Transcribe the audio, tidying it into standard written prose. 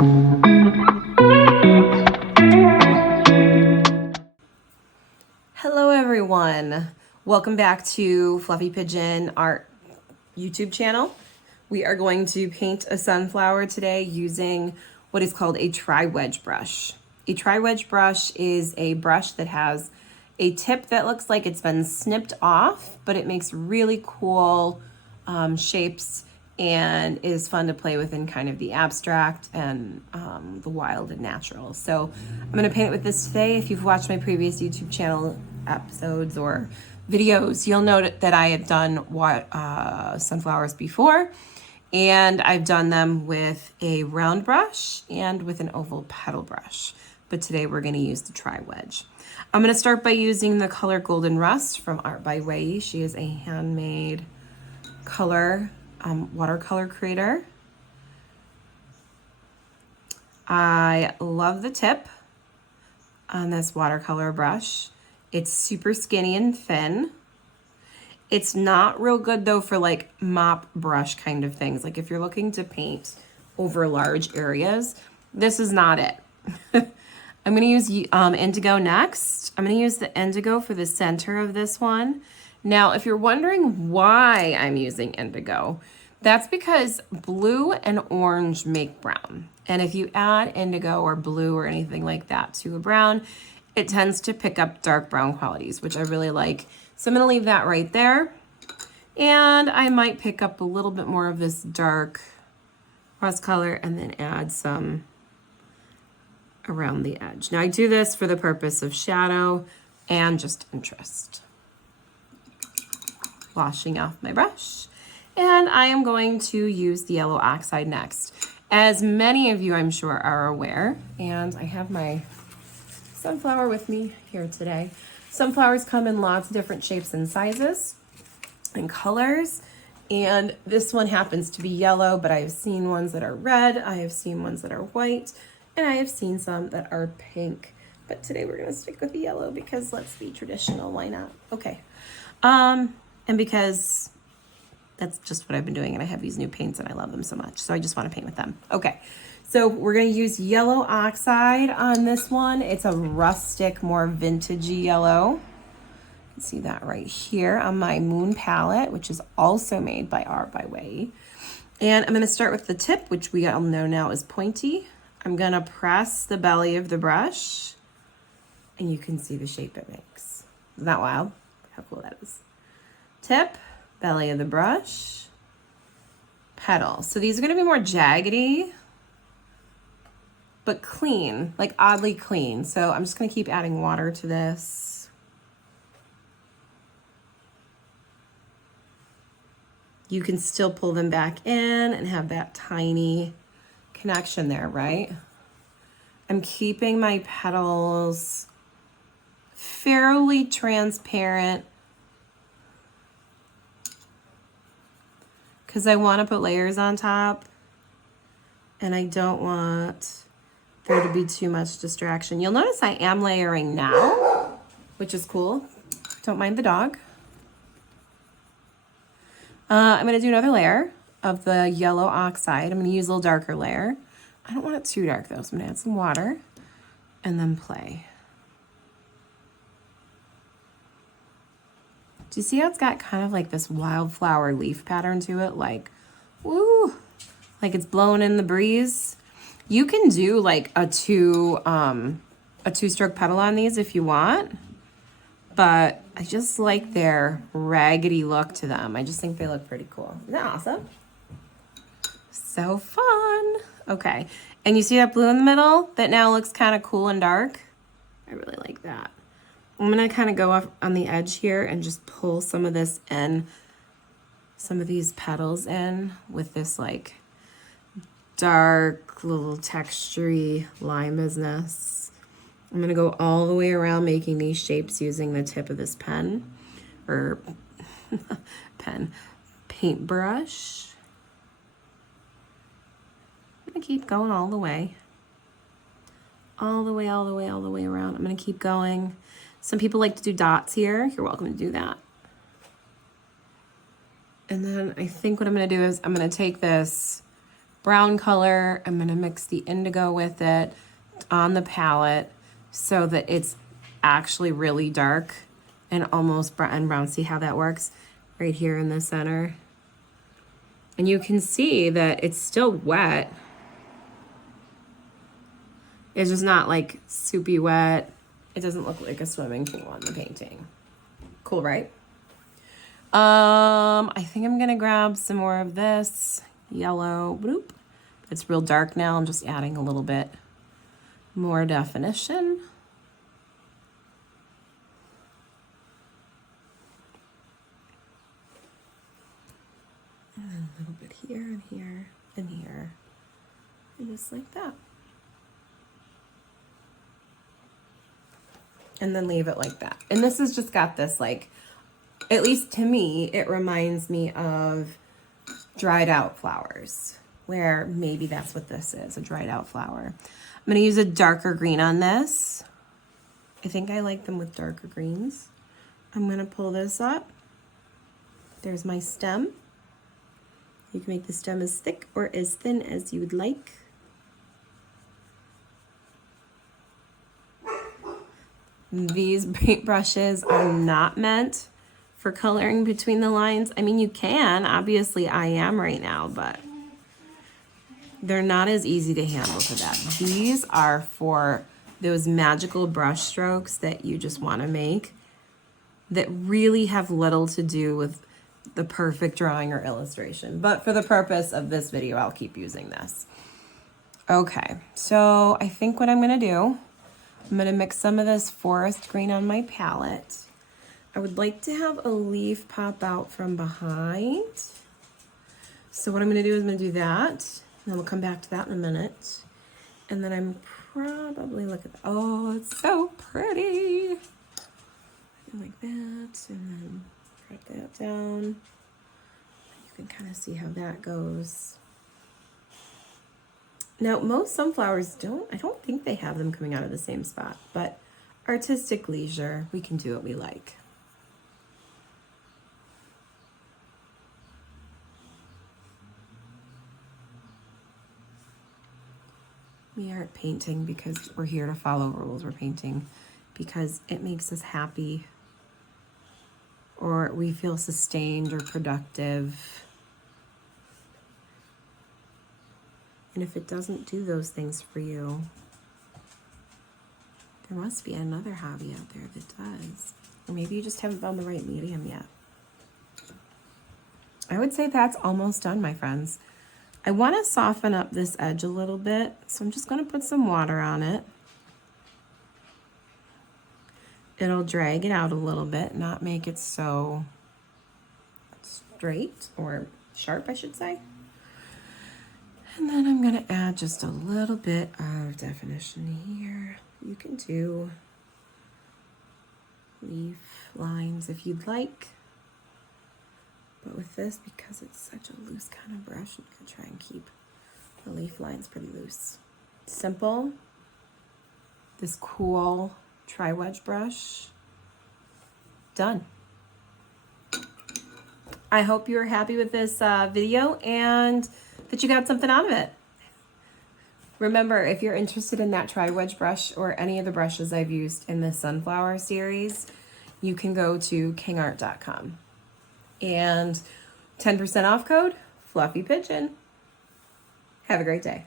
Hello everyone, welcome back to Fluffy Pigeon Art YouTube channel. We are going to paint a sunflower today using what is called a Triwedge brush. A Triwedge brush is a brush that has a tip that looks like it's been snipped off, but it makes really cool shapes and is fun to play with in kind of the abstract and the wild and natural. So I'm going to paint it with this today. If you've watched my previous YouTube channel episodes or videos, you'll know that I have done sunflowers before, and I've done them with a round brush and with an oval petal brush. But today we're going to use the Triwedge. I'm going to start by using the color Golden Rust from Art by Wei. She is a handmade color watercolor creator. I love the tip on this watercolor brush. It's super skinny and thin. It's not real good though for like mop brush kind of things. Like if you're looking to paint over large areas, this is not it. I'm going to use indigo next. I'm going to use the indigo for the center of this one. Now, if you're wondering why I'm using indigo, that's because blue and orange make brown. And if you add indigo or blue or anything like that to a brown, it tends to pick up dark brown qualities, which I really like. So I'm going to leave that right there. And I might pick up a little bit more of this dark rust color and then add some around the edge. Now I do this for the purpose of shadow and just interest. Washing off my brush. And I am going to use the yellow oxide next. As many of you I'm sure are aware, and I have my sunflower with me here today. Sunflowers come in lots of different shapes and sizes and colors. And this one happens to be yellow, but I have seen ones that are red. I have seen ones that are white, and I have seen some that are pink. But today we're gonna stick with the yellow because let's be traditional, why not? Okay. And because that's just what I've been doing, and I have these new paints and I love them so much. So I just want to paint with them. Okay, so we're going to use yellow oxide on this one. It's a rustic, more vintagey yellow. You can see that right here on my Moon palette, which is also made by Art by Wei. And I'm going to start with the tip, which we all know now is pointy. I'm going to press the belly of the brush, and you can see the shape it makes. Isn't that wild? How cool that is. Tip, belly of the brush, petal. So these are going to be more jaggedy, but clean, like oddly clean. So I'm just going to keep adding water to this. You can still pull them back in and have that tiny connection there, right? I'm keeping my petals fairly transparent because I want to put layers on top and I don't want there to be too much distraction. You'll notice I am layering now, which is cool. Don't mind the dog. I'm going to do another layer of the yellow oxide. I'm going to use a little darker layer. I don't want it too dark though, so I'm going to add some water and then play. Do you see how it's got kind of like this wildflower leaf pattern to it? Like, woo, like it's blowing in the breeze. You can do like a two-stroke petal on these if you want, but I just like their raggedy look to them. I just think they look pretty cool. Isn't that awesome? So fun. Okay, and you see that blue in the middle that now looks kind of cool and dark? I really like that. I'm gonna kind of go up on the edge here and just pull some of this in, some of these petals in with this like dark little textury lime business. I'm gonna go all the way around making these shapes using the tip of this pen or paintbrush. I'm gonna keep going all the way. All the way around. I'm gonna keep going. Some people like to do dots here. You're welcome to do that. And then I think what I'm gonna do is I'm gonna take this brown color. I'm gonna mix the indigo with it on the palette so that it's actually really dark and almost brown. See how that works? Right here in the center. And you can see that it's still wet. It's just not like soupy wet. It doesn't look like a swimming pool on the painting. Cool, right? I think I'm gonna grab some more of this yellow. Bloop. It's real dark now. I'm just adding a little bit more definition. And a little bit here and here and here. And just like that. And then leave it like that. And this has just got this, like, at least to me, it reminds me of dried out flowers, where maybe that's what this is, a dried out flower. I'm gonna use a darker green on this. I think I like them with darker greens. I'm gonna pull this up. There's my stem. You can make the stem as thick or as thin as you would like. These paintbrushes are not meant for coloring between the lines. I mean, you can, obviously I am right now, but they're not as easy to handle for that. These are for those magical brush strokes that you just want to make that really have little to do with the perfect drawing or illustration. But for the purpose of this video, I'll keep using this. Okay, so I think what I'm gonna do, I'm gonna mix some of this forest green on my palette. I would like to have a leaf pop out from behind. So what I'm gonna do is I'm gonna do that. And we'll come back to that in a minute. And then I'm probably, look at that. Oh, it's so pretty. Like that, and then drop that down. You can kind of see how that goes. Now, most sunflowers I don't think they have them coming out of the same spot, but artistic leisure, we can do what we like. We aren't painting because we're here to follow rules. We're painting because it makes us happy, or we feel sustained or productive. And if it doesn't do those things for you, there must be another hobby out there that does. Or maybe you just haven't found the right medium yet. I would say that's almost done, my friends. I want to soften up this edge a little bit, so I'm just going to put some water on it. It'll drag it out a little bit, not make it so straight or sharp, I should say. And then I'm going to add just a little bit of definition here. You can do leaf lines if you'd like. But with this, because it's such a loose kind of brush, I'm going to try and keep the leaf lines pretty loose. Simple. This cool Triwedge brush. Done. I hope you're happy with this video and that you got something out of it. Remember, if you're interested in that Triwedge brush or any of the brushes I've used in this sunflower series, you can go to kingart.com. And 10% off code, Fluffy Pigeon. Have a great day.